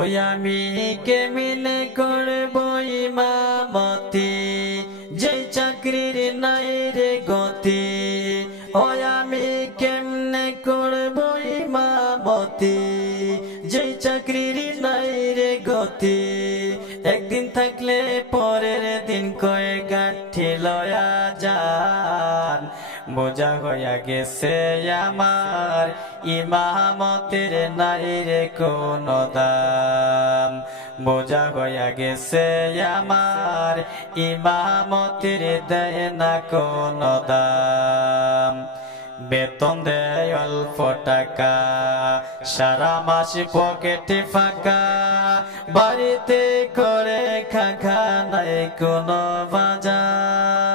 ওই আমি কেমনে করব ইমামতি, যে চাকরির নাই রে গতি। ওই আমি কেমনে করব ইমামতি, যে চাকরির নাই রে গতি। একদিন থাকলে পরের দিন কয়ে গাঁঠি লয়া যান, বোঝা হইয়া গেছে আমার ইমামতের নাই রে কোনো দাম। বোঝা হইয়া গেছে আমার ইমামতের দেয় না কোনো দাম। বেতন দেয় অল্প টাকা, সারা মাস পকেটে ফাঁকা, বাড়িতে করে খাখা নাই কোনো বাজার।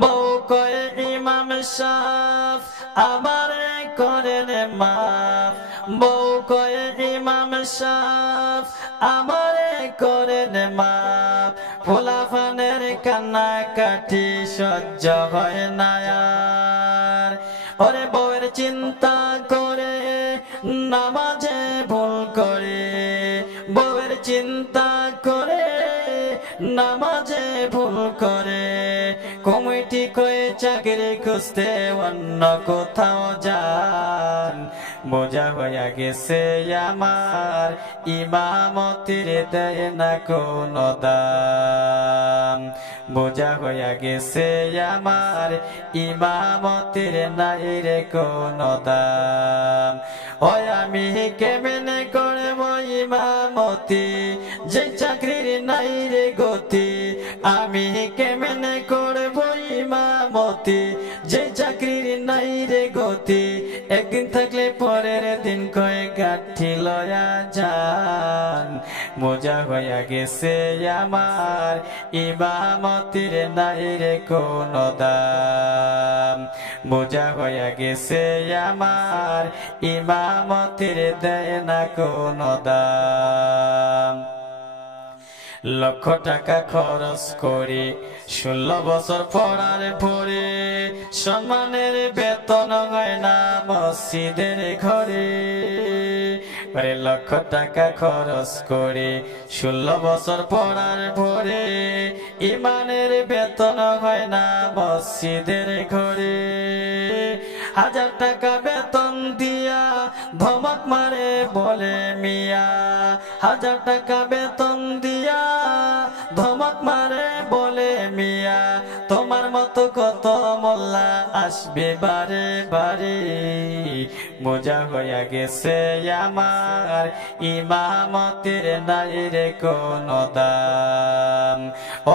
বউ কয়ে ইমাম সাহেব আমার করেন মাফ, বউ কয়ে ইমাম সাহেব আমার করেন মাফ। পোলাপানের কান্না কাটি সহ্য হয় না আর। ওরে বউয়ের চিন্তা করে নামাজে ভুল করে, বউয়ের চিন্তা করে নামাজে ভুল করে। কমিটি কয়ে চাকরি খুঁজতে অন্য কোথাও যান, বোঝা হইয়া গেছে আমার ইমামতির দেয় না কোনো দাম। বোঝা হইয়া গেছে আমার ইমামতির নাই রে কোনো দাম। ওই আমি কেমনে করব ইমামতি, যে চাকরির নাই রে গতি। আমি কেমনে করব ইমামতি, যে চাকরির নাই রে গতি। একদিন থাকলে পরের দিন কয়ে গাঁঠি লয়া যান, বোঝা হইয়া গেছে আমার ইমামতির নাই রে কোনো দাম। বোঝা হইয়া গেছে আমার ইমামতির দেয় না কোনো দাম। লক্ষ টাকা খরচ করে 16 বছর পড়ার পরে সম্মানের বেতন হয় না মসজিদের ঘরে। লক্ষ টাকা খরচ করে 16 বছর পড়ার পরে ইমানের বেতন হয় না মসজিদের ঘরে। 1000 টাকা বেতন দিয়া ধমক মারে বলে মিয়া, 1000 টাকা বেতন দিয়া ধমক মারে বলে মিয়া। তোমার মতো কত মোল্লা আসবে বারে বারে, বোঝা হইয়া গেছে আমার ইমামতের নাই রে কোনো দাম।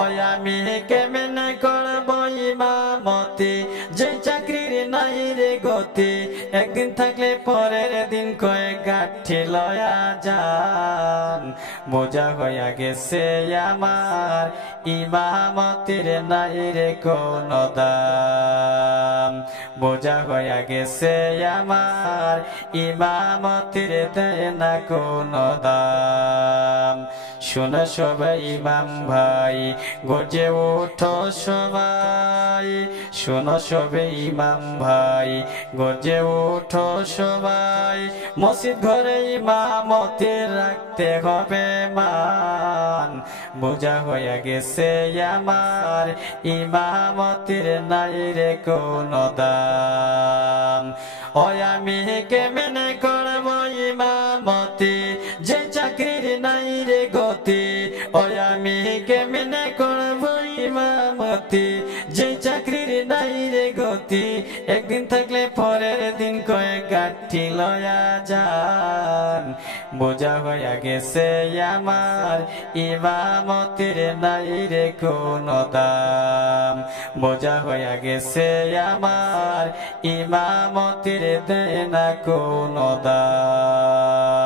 ওই আমি কেমনে করব ইমামতি, যে চাকরির নাই রে গতি। একদিন থাকলে পরের দিন কয়ে গাঁঠি লয়া যান, বোঝা হইয়া গেছে আমার ইমামতির নাই রে কোনো দাম। বোঝা হইয়া গেছে আমার ইমামতির দেয় না কোনো দাম। শোনো সবাই ইমাম ভাই গর্জে ওঠো সবাই, শোনো সবে ইমাম ভাই গর্জে ওঠো সবাই। মসজিদ ঘরে ইমামতি রাখতে হবে মান, বোঝা হইয়া গেছে আমার ইমামতির নাই রে কোনো দাম। ওই আমি কেমনে করব ইমামতি, যে চাকরির নাই রে গতি। ওই আমি কেমনে করব ইমামতি, যে চাকরির নাই রে গতি। একদিন থাকলে পরের দিন কয়ে গাঁঠি লয়া যান, বোঝা হইয়া গেছে আমার ইমামতির নাই রে কোনো দাম। বোঝা হইয়া গেছে আমার ইমামতির দেয় না কোনো দাম।